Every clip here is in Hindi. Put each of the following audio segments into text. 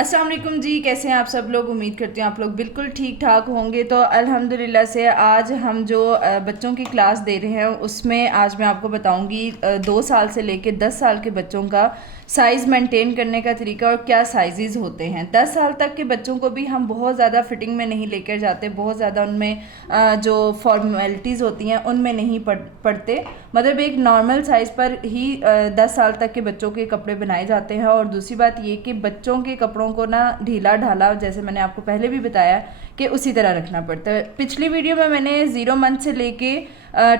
अस्सलाम वालेकुम जी, कैसे हैं आप सब लोग। उम्मीद करती हूँ आप लोग बिल्कुल ठीक ठाक होंगे। तो अल्हम्दुलिल्लाह से आज हम जो बच्चों की क्लास दे रहे हैं उसमें आज मैं आपको बताऊंगी 2 साल से लेकर 10 साल के बच्चों का साइज़ मेंटेन करने का तरीका और क्या साइजेस होते हैं। 10 साल तक के बच्चों को भी हम बहुत ज़्यादा फिटिंग में नहीं लेकर जाते, बहुत ज़्यादा उनमें जो फॉर्मेलिटीज़ होती हैं उनमें नहीं पड़ते। मतलब एक नॉर्मल साइज़ पर ही 10 साल तक के बच्चों के कपड़े बनाए जाते हैं। और दूसरी बात ये कि बच्चों के कपड़ों को ना ढीला ढाला, जैसे मैंने आपको पहले भी बताया कि उसी तरह रखना पड़ता है। पिछली वीडियो में मैंने 0 मंथ से लेके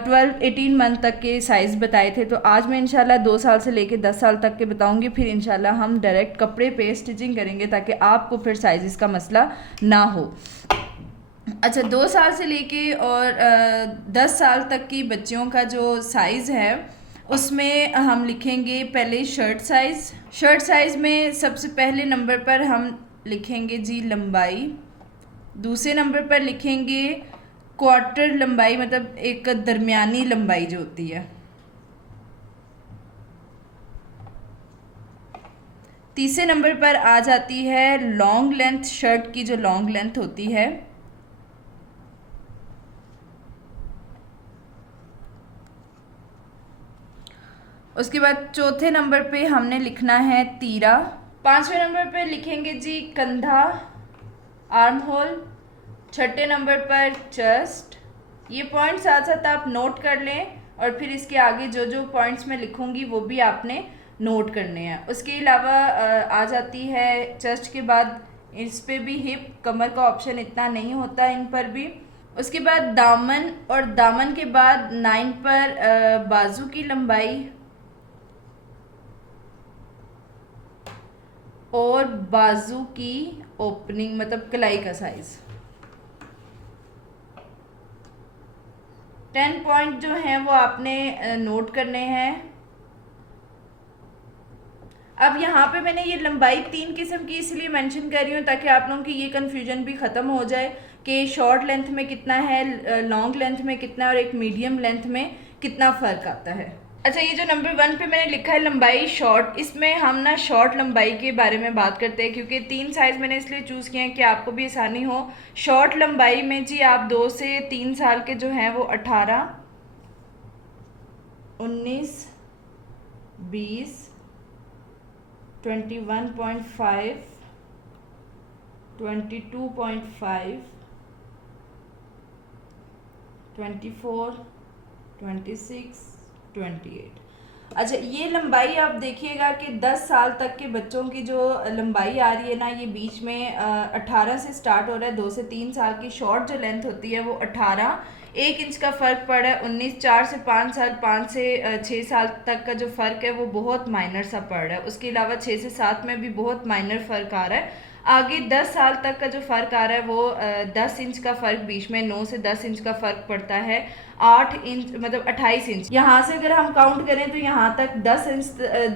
12-18 मंथ तक के साइज़ बताए थे, तो आज मैं इंशाल्लाह 2 साल से लेके 10 साल तक के बताऊंगी। फिर इंशाल्लाह हम डायरेक्ट कपड़े पे स्टिचिंग करेंगे ताकि आपको फिर साइज़ का मसला ना हो। अच्छा, 2 साल से लेके और 10 साल तक की बच्चियों का जो साइज़ है उसमें हम लिखेंगे पहले शर्ट साइज़ में सबसे पहले नंबर पर हम लिखेंगे जी लंबाई। दूसरे नंबर पर लिखेंगे क्वार्टर लंबाई, मतलब एक दरमियानी लंबाई जो होती है। तीसरे नंबर पर आ जाती है लॉन्ग लेंथ, शर्ट की जो लॉन्ग लेंथ होती है। उसके बाद चौथे नंबर पे हमने लिखना है तीरा। पांचवें नंबर पे लिखेंगे जी कंधा, आर्म होल। छठे नंबर पर चेस्ट। ये पॉइंट साथ साथ आप नोट कर लें और फिर इसके आगे जो जो पॉइंट्स मैं लिखूंगी वो भी आपने नोट करने हैं। उसके अलावा आ जाती है चेस्ट के बाद इस पे भी हिप, कमर का ऑप्शन इतना नहीं होता इन पर भी। उसके बाद दामन, और दामन के बाद 9 पर बाजू की लंबाई और बाजू की ओपनिंग, मतलब कलाई का साइज। 10 पॉइंट जो हैं वो आपने नोट करने हैं। अब यहाँ पे मैंने ये लंबाई 3 किस्म की इसलिए मेंशन कर रही हूँ ताकि आप लोगों की ये कन्फ्यूजन भी ख़त्म हो जाए कि शॉर्ट लेंथ में कितना है, लॉन्ग लेंथ में कितना है और एक मीडियम लेंथ में कितना फ़र्क आता है। अच्छा, ये जो नंबर 1 पे मैंने लिखा है लंबाई शॉर्ट, इसमें हम ना शॉर्ट लंबाई के बारे में बात करते हैं क्योंकि 3 साइज़ मैंने इसलिए चूज़ किए हैं कि आपको भी आसानी हो। शॉर्ट लंबाई में जी आप 2 से 3 साल के जो हैं वो 18, 19, 20, 21.5, 22.5, 24, 26, 28। अच्छा, ये लंबाई आप देखिएगा कि 10 साल तक के बच्चों की जो लंबाई आ रही है ना, ये बीच में 18 से स्टार्ट हो रहा है। 2 से 3 साल की शॉर्ट जो लेंथ होती है वो 18, 1 इंच का फ़र्क पड़ा है। 19, 4 से 5 साल, 5 से 6 साल तक का जो फ़र्क है वो बहुत माइनर सा पड़ रहा है। उसके अलावा 6 से 7 में भी बहुत माइनर फ़र्क आ रहा है। आगे 10 साल तक का जो फ़र्क आ रहा है वो 10 इंच का फ़र्क बीच में, 9 से 10 इंच का फ़र्क पड़ता है। 8 इंच मतलब 28 इंच। यहाँ से अगर हम काउंट करें तो यहाँ तक 10 इंच,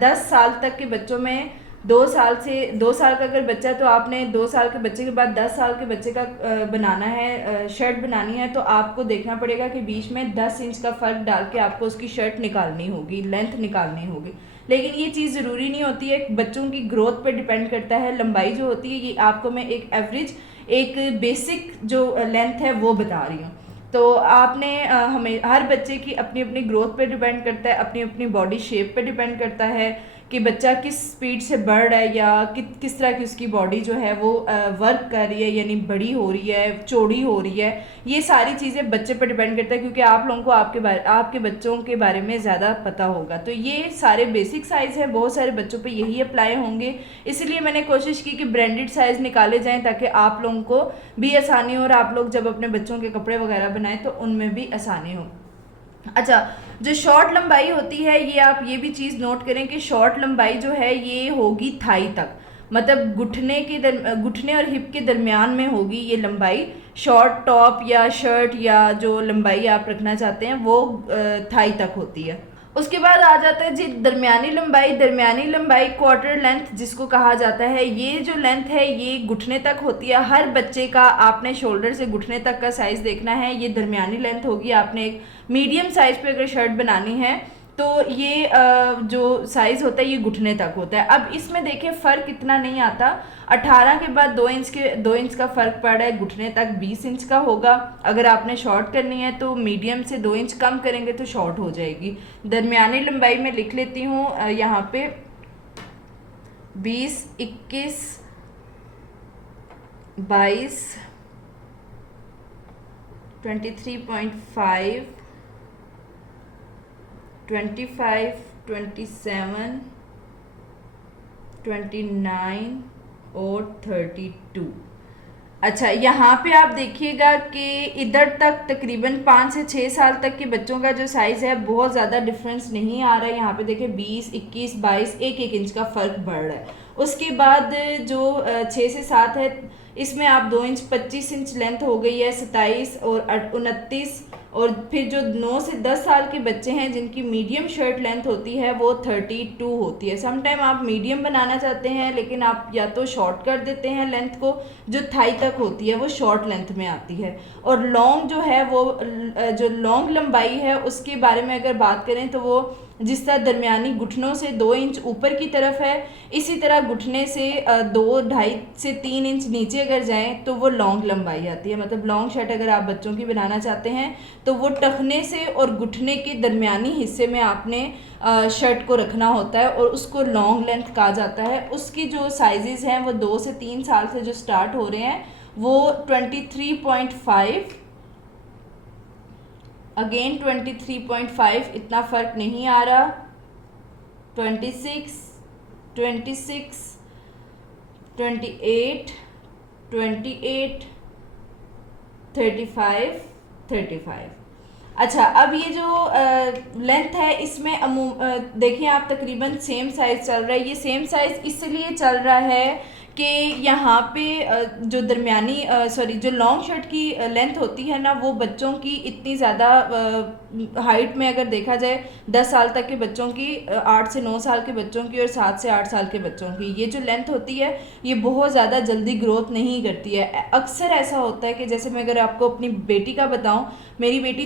10 साल तक के बच्चों में 2 साल का अगर बच्चा है तो आपने 2 साल के बच्चे के बाद 10 साल के बच्चे का बनाना है, शर्ट बनानी है, तो आपको देखना पड़ेगा कि बीच में 10 इंच का फ़र्क डाल के आपको उसकी शर्ट निकालनी होगी, लेंथ निकालनी होगी। लेकिन ये चीज़ ज़रूरी नहीं होती है, बच्चों की ग्रोथ पे डिपेंड करता है। लंबाई जो होती है ये आपको मैं एक एवरेज, एक बेसिक जो लेंथ है वो बता रही हूँ। तो आपने हमें, हर बच्चे की अपनी अपनी ग्रोथ पे डिपेंड करता है, अपनी अपनी बॉडी शेप पे डिपेंड करता है कि बच्चा किस स्पीड से बढ़ रहा है या किस तरह की उसकी बॉडी जो है वो वर्क कर रही है, यानी बड़ी हो रही है, चौड़ी हो रही है। ये सारी चीज़ें बच्चे पर डिपेंड करता है क्योंकि आप लोगों को आपके बच्चों के बारे में ज़्यादा पता होगा। तो ये सारे बेसिक साइज़ हैं, बहुत सारे बच्चों पे यही अप्लाई होंगे, इसलिए मैंने कोशिश की कि ब्रांडेड साइज़ निकाले जाएँ ताकि आप लोगों को भी आसानी हो और आप लोग जब अपने बच्चों के कपड़े वगैरह बनाएं तो उनमें भी आसानी हो। अच्छा, जो शॉर्ट लंबाई होती है ये आप ये भी चीज़ नोट करें कि शॉर्ट लंबाई जो है ये होगी थाई तक, मतलब घुटने और हिप के दरमियान में होगी ये लंबाई। शॉर्ट टॉप या शर्ट या जो लंबाई आप रखना चाहते हैं वो थाई तक होती है। उसके बाद आ जाता है जी दरमियानी लंबाई। दरमियानी लंबाई क्वार्टर लेंथ जिसको कहा जाता है, ये जो लेंथ है ये घुटने तक होती है। हर बच्चे का आपने शोल्डर से घुटने तक का साइज़ देखना है, ये दरमियानी लेंथ होगी। आपने एक मीडियम साइज़ पे अगर शर्ट बनानी है तो ये जो साइज़ होता है ये घुटने तक होता है। अब इसमें देखिए फ़र्क इतना नहीं आता, 18 के बाद 2 इंच का फ़र्क पड़ रहा है, घुटने तक 20 इंच का होगा। अगर आपने शॉर्ट करनी है तो मीडियम से 2 इंच कम करेंगे तो शॉर्ट हो जाएगी। दरमियानी लंबाई में लिख लेती हूँ यहाँ पे 20, 21, 22, 23.5, 25, 27, 29 और 32। अच्छा, यहाँ पे आप देखिएगा कि इधर तक तकरीबन 5 से 6 साल तक के बच्चों का जो साइज़ है बहुत ज़्यादा डिफरेंस नहीं आ रहा है। यहाँ पे देखिए 20, 21, 22 एक इंच का फ़र्क बढ़ रहा है। उसके बाद जो 6 से 7 है इसमें आप 2 इंच 25 इंच लेंथ हो गई है, 27 और 29। और फिर जो 9 से 10 साल के बच्चे हैं जिनकी मीडियम शर्ट लेंथ होती है वो 32 होती है। समटाइम आप मीडियम बनाना चाहते हैं लेकिन आप या तो शॉर्ट कर देते हैं लेंथ को, जो थाई तक होती है वो शॉर्ट लेंथ में आती है। और लॉन्ग जो है वो जो लॉन्ग लंबाई है उसके बारे में अगर बात करें तो वो जिस तरह दरमियानी घुटनों से 2 इंच ऊपर की तरफ है, इसी तरह घुटने से 2, 2.5 से 3 इंच नीचे अगर जाएं तो वो लॉन्ग लंबाई आती है। मतलब लॉन्ग शर्ट अगर आप बच्चों की बनाना चाहते हैं तो वो टखने से और घुटने के दरमियानी हिस्से में आपने शर्ट को रखना होता है और उसको लॉन्ग लेंथ कहा जाता है। उसकी जो साइजेस हैं वो 2 से 3 साल से जो स्टार्ट हो रहे हैं वो 23.5, अगेन 23.5, इतना फ़र्क नहीं आ रहा, 26, 26, 28, 28, 35, 35। अच्छा, अब ये जो लेंथ है इसमें देखिए आप तकरीबन सेम साइज़ चल रहा है। ये सेम साइज़ इसलिए चल रहा है कि यहाँ पे जो दरमियानी जो लॉन्ग शर्ट की लेंथ होती है ना वो बच्चों की इतनी ज़्यादा हाइट में अगर देखा जाए 10 साल तक के बच्चों की, 8 से 9 साल के बच्चों की और 7 से 8 साल के बच्चों की ये जो लेंथ होती है ये बहुत ज़्यादा जल्दी ग्रोथ नहीं करती है। अक्सर ऐसा होता है कि जैसे मैं अगर आपको अपनी बेटी का बताऊं, मेरी बेटी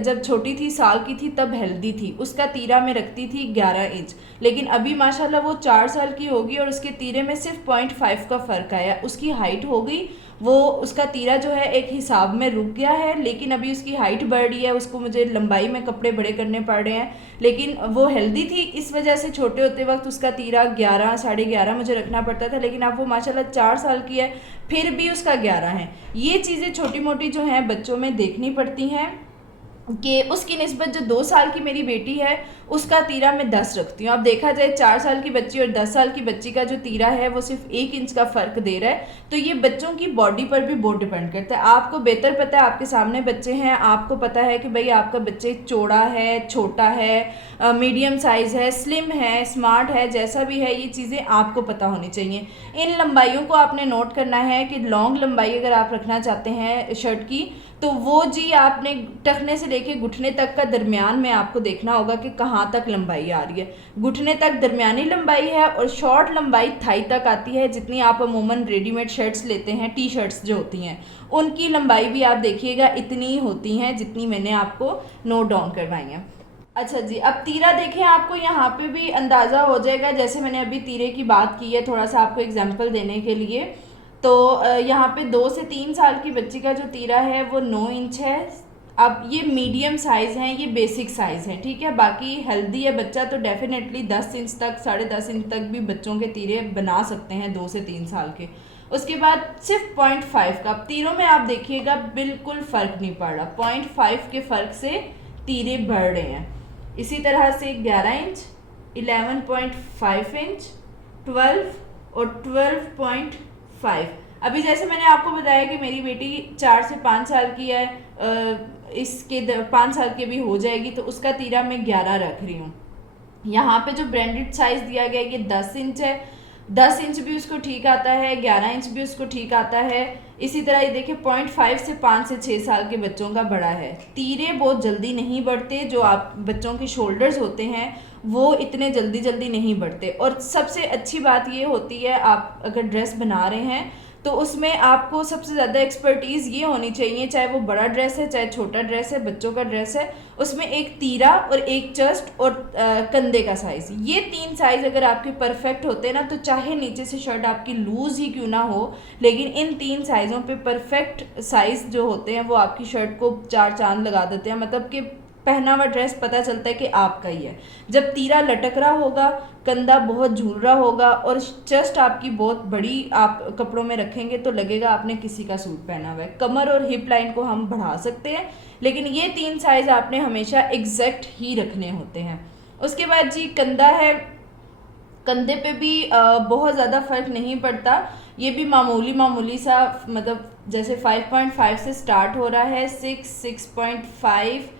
जब छोटी थी, साल की थी, तब हेल्दी थी, उसका तीरा में रखती थी 11 इंच, लेकिन अभी माशाल्लाह वो 4 साल की होगी और उसके तीरे में सिर्फ 0.5 का फ़र्क आया। उसकी हाइट हो गई, वो उसका तीरा जो है एक हिसाब में रुक गया है, लेकिन अभी उसकी हाइट बढ़ रही है, उसको मुझे लंबाई में कपड़े बड़े करने पड़ रहे हैं, लेकिन वो हेल्दी थी इस वजह से छोटे होते वक्त उसका तीरा 11, 11.5 मुझे रखना पड़ता था, लेकिन अब वो माशाल्लाह 4 साल की है फिर भी उसका 11 है। ये चीज़ें छोटी मोटी जो हैं बच्चों में देखनी पड़ती हैं कि उसकी निस्बत जो 2 साल की मेरी बेटी है उसका तीरा मैं 10 रखती हूँ। अब देखा जाए 4 साल की बच्ची और 10 साल की बच्ची का जो तीरा है वो सिर्फ 1 इंच का फ़र्क दे रहा है। तो ये बच्चों की बॉडी पर भी बहुत डिपेंड करता है। आपको बेहतर पता है, आपके सामने बच्चे हैं, आपको पता है कि भाई आपका बच्चे चौड़ा है, छोटा है, मीडियम साइज़ है, स्लिम है, स्मार्ट है, जैसा भी है, ये चीज़ें आपको पता होनी चाहिए। इन लंबाइयों को आपने नोट करना है कि लॉन्ग लंबाई अगर आप रखना चाहते हैं शर्ट की तो वो जी आपने टखने से लेके घुटने तक का दरमियान में आपको देखना होगा कि कहाँ तक लंबाई आ रही है। घुटने तक दरमियानी लंबाई है और शॉर्ट लंबाई थाई तक आती है, जितनी आप अमूमन रेडीमेड शर्ट्स लेते हैं, टी शर्ट्स जो होती हैं उनकी लंबाई भी आप देखिएगा इतनी ही होती हैं जितनी मैंने आपको नोट डाउन करवाई हैं। अच्छा जी, अब तीरा देखें, आपको यहाँ पे भी अंदाज़ा हो जाएगा, जैसे मैंने अभी तीरे की बात की है थोड़ा सा आपको एग्जांपल देने के लिए। तो यहाँ पे 2 से 3 साल की बच्ची का जो तीरा है वो 9 इंच है। अब ये मीडियम साइज़ हैं, ये बेसिक साइज़ है, ठीक है। बाकी हेल्दी है बच्चा तो डेफिनेटली 10 इंच तक, 10.5 इंच तक भी बच्चों के तीरे बना सकते हैं 2 से 3 साल के। उसके बाद सिर्फ 0.5 का, अब तीरों में आप देखिएगा बिल्कुल फ़र्क नहीं पड़ रहा, 0.5 के फ़र्क से तीरे बढ़ रहे हैं। इसी तरह से 11 इंच, 11.5 इंच, 12 और 12.5। अभी जैसे मैंने आपको बताया कि मेरी बेटी 4 से 5 साल की है, इसके 5 साल की भी हो जाएगी, तो उसका तीरा मैं 11 रख रही हूँ। यहाँ पे जो ब्रांडेड साइज़ दिया गया है ये 10 इंच है, 10 इंच भी उसको ठीक आता है, 11 इंच भी उसको ठीक आता है। इसी तरह ये देखिए 0.5 से 5 से 6 साल के बच्चों का बड़ा है। तीरे बहुत जल्दी नहीं बढ़ते, जो आप बच्चों के शोल्डर्स होते हैं वो इतने जल्दी नहीं बढ़ते। और सबसे अच्छी बात ये होती है, आप अगर ड्रेस बना रहे हैं तो उसमें आपको सबसे ज़्यादा एक्सपर्टीज़ ये होनी चाहिए, चाहे वो बड़ा ड्रेस है चाहे छोटा ड्रेस है, बच्चों का ड्रेस है, उसमें एक तीरा और एक चेस्ट और कंधे का साइज़, ये 3 साइज़ अगर आपके परफेक्ट होते हैं ना, तो चाहे नीचे से शर्ट आपकी लूज़ ही क्यों ना हो, लेकिन इन 3 साइज़ों पे परफेक्ट साइज़ जो होते हैं वो आपकी शर्ट को 4 चांद लगा देते हैं। मतलब कि पहना हुआ ड्रेस पता चलता है कि आपका ही है। जब तीरा लटक रहा होगा, कंधा बहुत झूल रहा होगा और चेस्ट आपकी बहुत बड़ी आप कपड़ों में रखेंगे तो लगेगा आपने किसी का सूट पहना हुआ है। कमर और हिप लाइन को हम बढ़ा सकते हैं, लेकिन ये 3 साइज़ आपने हमेशा एग्जैक्ट ही रखने होते हैं। उसके बाद जी कंधा है, कंधे पे भी बहुत ज़्यादा फ़र्क नहीं पड़ता, ये भी मामूली मामूली सा, मतलब जैसे 5.5 से स्टार्ट हो रहा है, 6.5,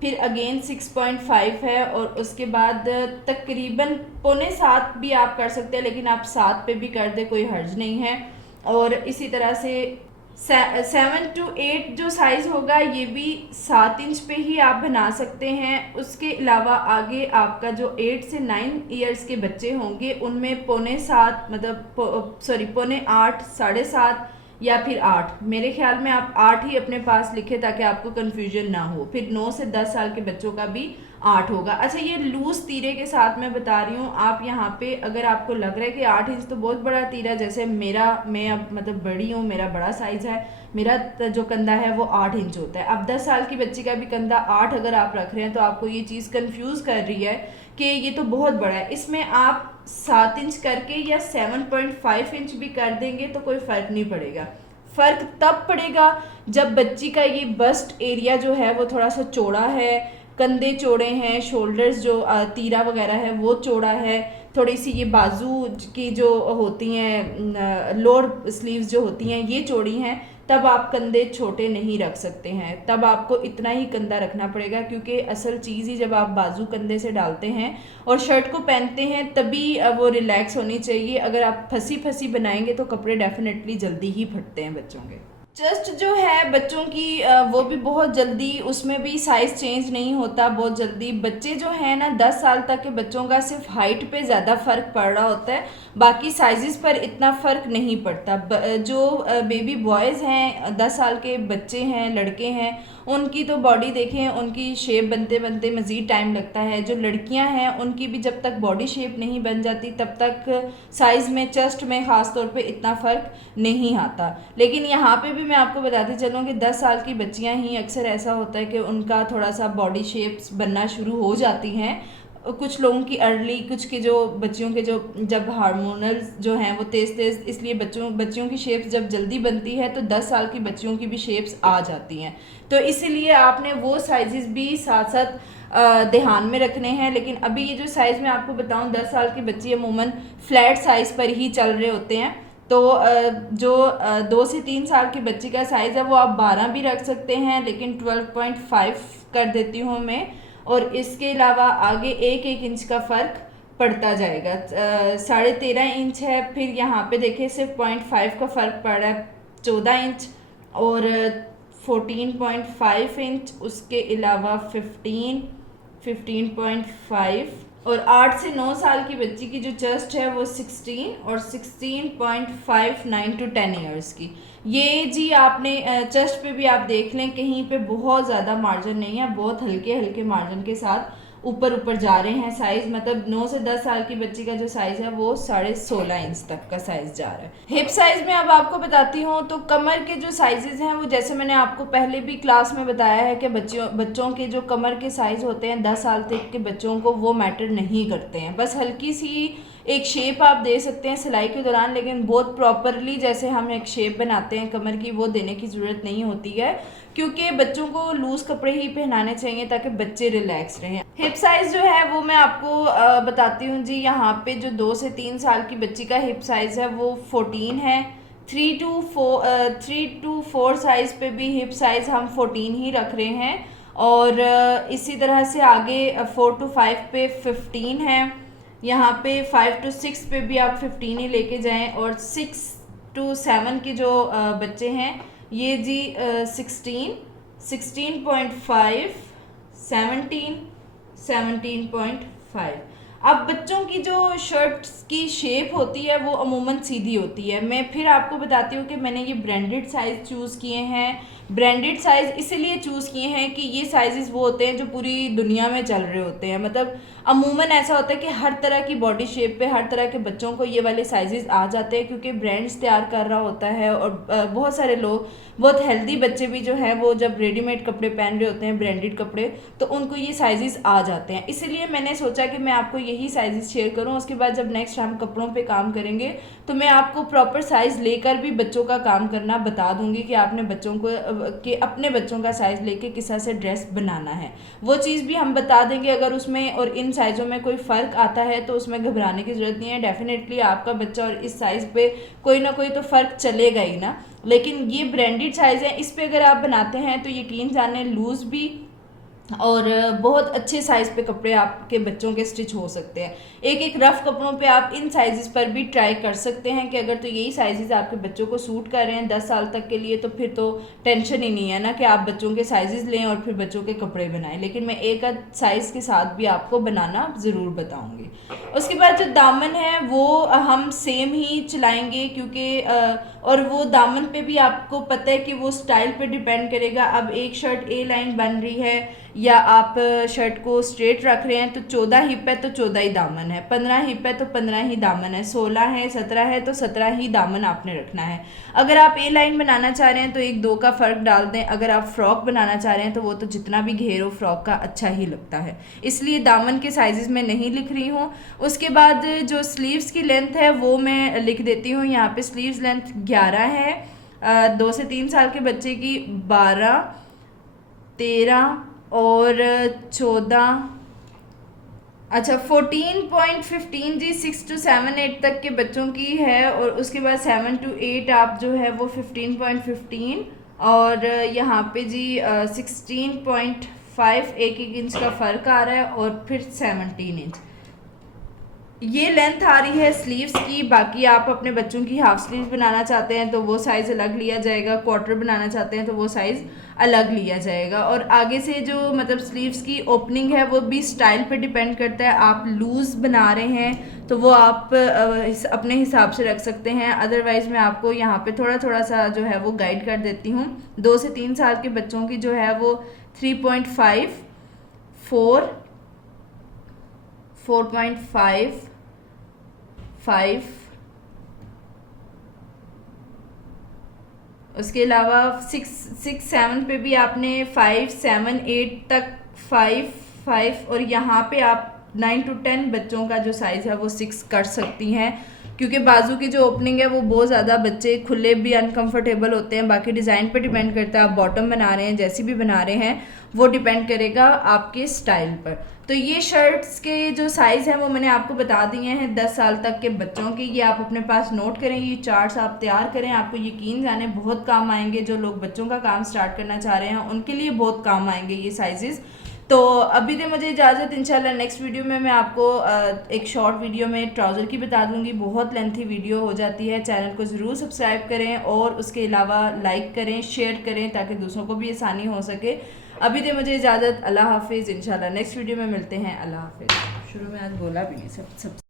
फिर अगेन 6.5 है, और उसके बाद तकरीबन 6.25 भी आप कर सकते हैं, लेकिन आप 7 पे भी कर दे कोई हर्ज नहीं है। और इसी तरह से 7 to 8 जो साइज़ होगा ये भी 7 इंच पे ही आप बना सकते हैं। उसके अलावा आगे आपका जो 8 से 9 ईयर्स के बच्चे होंगे उनमें 6.25 मतलब 8.5, 7.5 या फिर 8, मेरे ख्याल में आप 8 ही अपने पास लिखे ताकि आपको कन्फ्यूजन ना हो। फिर 9 से 10 साल के बच्चों का भी 8 होगा। अच्छा, ये लूज़ तीरे के साथ मैं बता रही हूँ, आप यहाँ पे अगर आपको लग रहा है कि 8 इंच तो बहुत बड़ा तीरा, जैसे मैं अब मतलब बड़ी हूँ, मेरा बड़ा साइज़ है, मेरा जो कंधा है वो 8 इंच होता है। अब 10 साल की बच्ची का भी कंधा 8 अगर आप रख रहे हैं तो आपको ये चीज़ कंफ्यूज कर रही है कि ये तो बहुत बड़ा है। इसमें आप 7 इंच करके या 7.5 इंच भी कर देंगे तो कोई फ़र्क नहीं पड़ेगा। फ़र्क तब पड़ेगा जब बच्ची का ये बस्ट एरिया जो है वो थोड़ा सा चौड़ा है, कंधे चौड़े हैं, शोल्डर्स जो तीरा वगैरह है वो चौड़ा है, थोड़ी सी ये बाजू की जो होती हैं लोअर स्लीव्स जो होती हैं ये चौड़ी हैं, तब आप कंधे छोटे नहीं रख सकते हैं। तब आपको इतना ही कंधा रखना पड़ेगा, क्योंकि असल चीज़ ही जब आप बाजू कंधे से डालते हैं और शर्ट को पहनते हैं तभी वो रिलैक्स होनी चाहिए। अगर आप फंसी फंसी बनाएंगे तो कपड़े डेफिनेटली जल्दी ही फटते हैं बच्चों के। चेस्ट जो है बच्चों की वो भी बहुत जल्दी, उसमें भी साइज़ चेंज नहीं होता बहुत जल्दी। बच्चे जो हैं ना 10 साल तक के बच्चों का सिर्फ हाइट पे ज़्यादा फ़र्क पड़ रहा होता है, बाकी साइज़ पर इतना फ़र्क नहीं पड़ता। जो बेबी बॉयज़ हैं, 10 साल के बच्चे हैं, लड़के हैं, उनकी तो बॉडी देखें, उनकी शेप बनते बनते मज़ीद टाइम लगता है। जो लड़कियां हैं उनकी भी जब तक बॉडी शेप नहीं बन जाती तब तक साइज़ में, चेस्ट में ख़ास तौर पे इतना फ़र्क नहीं आता। लेकिन यहाँ पे भी मैं आपको बताती चलूँ कि 10 साल की बच्चियां ही अक्सर ऐसा होता है कि उनका थोड़ा सा बॉडी शेप्स बनना शुरू हो जाती हैं। कुछ लोगों की अर्ली, कुछ के जो बच्चियों के जो जब हार्मोनल जो हैं वो तेज़ इसलिए बच्चियों की शेप्स जब जल्दी बनती है तो 10 साल की बच्चियों की भी शेप्स आ जाती हैं। तो इसीलिए आपने वो साइज़ भी साथ साथ ध्यान में रखने हैं। लेकिन अभी ये जो साइज़ मैं आपको बताऊं, 10 साल की बच्ची अमूमन फ्लैट साइज़ पर ही चल रहे होते हैं। तो जो 2 से 3 साल की बच्ची का साइज़ है वो आप 12 भी रख सकते हैं, लेकिन 12.5 कर देती हूँ मैं। और इसके अलावा आगे 1 इंच का फ़र्क पड़ता जाएगा। 13.5 इंच है, फिर यहाँ पे देखिए सिर्फ 0.5 का फ़र्क पड़ रहा है, 14 इंच और 14.5 इंच, उसके अलावा 15.5 और 8 से 9 साल की बच्ची की जो चेस्ट है वो 16 और 16.5 9 to 10 ईयर्स की। ये जी आपने चेस्ट पे भी आप देख लें, कहीं पे बहुत ज़्यादा मार्जिन नहीं है, बहुत हल्के हल्के मार्जिन के साथ ऊपर जा रहे हैं साइज़। मतलब 9 से 10 साल की बच्ची का जो साइज़ है वो 16.5 इंच तक का साइज़ जा रहा है। हिप साइज़ में अब आपको बताती हूँ, तो कमर के जो साइजेज़ हैं वो जैसे मैंने आपको पहले भी क्लास में बताया है कि बच्चों के जो कमर के साइज़ होते हैं 10 साल तक के बच्चों को वो मैटर नहीं करते हैं। बस हल्की सी एक शेप आप दे सकते हैं सिलाई के दौरान, लेकिन बहुत प्रॉपरली जैसे हम एक शेप बनाते हैं कमर की वो देने की ज़रूरत नहीं होती है, क्योंकि बच्चों को लूज़ कपड़े ही पहनाने चाहिए ताकि बच्चे रिलैक्स रहें। हिप साइज़ जो है वो मैं आपको बताती हूँ जी। यहाँ पे जो 2 से 3 साल की बच्ची का हिप साइज़ है वो 14 है। 3 to 4 साइज़ पे भी हिप साइज़ हम 14 ही रख रहे हैं, और इसी तरह से आगे 4 to 5 पे 15 है। यहाँ पे 5 to 6 पे भी आप 15 ही लेके जाएं, और 6 to 7 के जो बच्चे हैं ये जी 16, 16.5, 17, 17.5। अब बच्चों की जो शर्ट्स की शेप होती है वो अमूमन सीधी होती है। मैं फिर आपको बताती हूँ कि मैंने ये ब्रांडेड साइज़ चूज़ किए हैं। ब्रांडेड साइज़ इसीलिए चूज़ किए हैं कि ये साइज़ वो होते हैं जो पूरी दुनिया में चल रहे होते हैं। मतलब अमूमन ऐसा होता है कि हर तरह की बॉडी शेप पे हर तरह के बच्चों को ये वाले साइजेस आ जाते हैं, क्योंकि ब्रांड्स तैयार कर रहा होता है। और बहुत सारे लोग, बहुत हेल्दी बच्चे भी जो हैं वो जब रेडीमेड कपड़े पहन रहे होते हैं, ब्रांडेड कपड़े, तो उनको ये साइजेस आ जाते हैं। इसीलिए मैंने सोचा कि मैं आपको यही साइजेस शेयर करूं। उसके बाद जब नेक्स्ट हम कपड़ों पे काम करेंगे तो मैं आपको प्रॉपर साइज़ लेकर भी बच्चों का काम करना बता दूंगी कि आपने बच्चों को कि अपने बच्चों का साइज़ लेके किस तरह से ड्रेस बनाना है, वो चीज़ भी हम बता देंगे। अगर उसमें और इन साइज़ों में कोई फ़र्क आता है तो उसमें घबराने की ज़रूरत नहीं है। डेफिनेटली आपका बच्चा और इस साइज़ पे कोई ना कोई तो फ़र्क चलेगा ही ना। लेकिन ये ब्रांडेड साइज़ है, इस पे अगर आप बनाते हैं तो यकीन जाने लूज़ भी और बहुत अच्छे साइज़ पे कपड़े आपके बच्चों के स्टिच हो सकते हैं। एक एक रफ़ कपड़ों पे आप इन साइज़ पर भी ट्राई कर सकते हैं कि अगर तो यही साइज़ आपके बच्चों को सूट कर रहे हैं 10 साल तक के लिए, तो फिर तो टेंशन ही नहीं है ना कि आप बच्चों के साइज़ लें और फिर बच्चों के कपड़े बनाएं। लेकिन मैं एक आध साइज़ के साथ भी आपको बनाना ज़रूर बताऊँगी। उसके बाद जो दामन है वो हम सेम ही चलाएँगे, क्योंकि और वो दामन पे भी आपको पता है कि वो स्टाइल पे डिपेंड करेगा। अब एक शर्ट ए लाइन बन रही है या आप शर्ट को स्ट्रेट रख रहे हैं तो 14 हिप है तो 14 ही दामन है, 15 हिप है तो 15 ही दामन है, 16 है 17 है तो 17 ही दामन आपने रखना है। अगर आप ए लाइन बनाना चाह रहे हैं तो एक दो का फ़र्क डाल दें। अगर आप फ्रॉक बनाना चाह रहे हैं तो वो तो जितना भी घेरो फ्रॉक का अच्छा ही लगता है, इसलिए दामन के साइजेस में नहीं लिख रही हूँ। उसके बाद जो स्लीव्स की लेंथ है वो मैं लिख देती हूँ। यहाँ पे स्लीव्स लेंथ 11 है। 2 से 3 साल के बच्चे की 12, 13 और 14, अच्छा 14.15 जी 6 to 7 8 तक के बच्चों की है। और उसके बाद 7 to 8 आप जो है वो 15.15 और यहाँ पे जी 16.5 एक इंच का फ़र्क आ रहा है और फिर 17 इंच ये लेंथ आ रही है स्लीव्स की। बाकी आप अपने बच्चों की हाफ स्लीव्स बनाना चाहते हैं तो वो साइज़ अलग लिया जाएगा, क्वार्टर बनाना चाहते हैं तो वो साइज़ अलग लिया जाएगा। और आगे से जो मतलब स्लीव्स की ओपनिंग है वो भी स्टाइल पे डिपेंड करता है। आप लूज़ बना रहे हैं तो वो आप अपने हिसाब से रख सकते हैं। अदरवाइज़ मैं आपको यहाँ पे थोड़ा थोड़ा सा जो है वो गाइड कर देती हूँ। 2 से 3 साल के बच्चों की जो है वो 3.5, 4, 4.5, 5, उसके अलावा 6, 7 पे भी आपने 5, 7, 8 तक 5, 5 और यहाँ पे आप 9 to 10 बच्चों का जो साइज़ है वो 6 कर सकती हैं, क्योंकि बाजू की जो ओपनिंग है वो बहुत ज़्यादा बच्चे खुले भी अनकंफर्टेबल होते हैं। बाकी डिज़ाइन पे डिपेंड करता है, आप बॉटम बना रहे हैं जैसी भी बना रहे हैं वो डिपेंड करेगा आपके स्टाइल पर। तो ये शर्ट्स के जो साइज़ हैं वो मैंने आपको बता दिए हैं 10 साल तक के बच्चों के। ये आप अपने पास नोट करें, ये चार्ट्स आप तैयार करें, आपको यकीन जाने बहुत काम आएंगे। जो लोग बच्चों का काम स्टार्ट करना चाह रहे हैं उनके लिए बहुत काम आएंगे ये साइजेस। तो अभी दे मुझे इजाज़त, इंशाल्लाह नेक्स्ट वीडियो में मैं आपको एक शॉर्ट वीडियो में ट्राउज़र की बता दूंगी। बहुत लेंथी वीडियो हो जाती है। चैनल को ज़रूर सब्सक्राइब करें और उसके अलावा लाइक करें, शेयर करें ताकि दूसरों को भी आसानी हो सके। अभी दे मुझे इजाज़त, अल्लाह हाफिज़। इंशाल्लाह नेक्स्ट वीडियो में मिलते हैं। अल्लाह हाफिज़। शुरू में आज बोला भी नहीं सब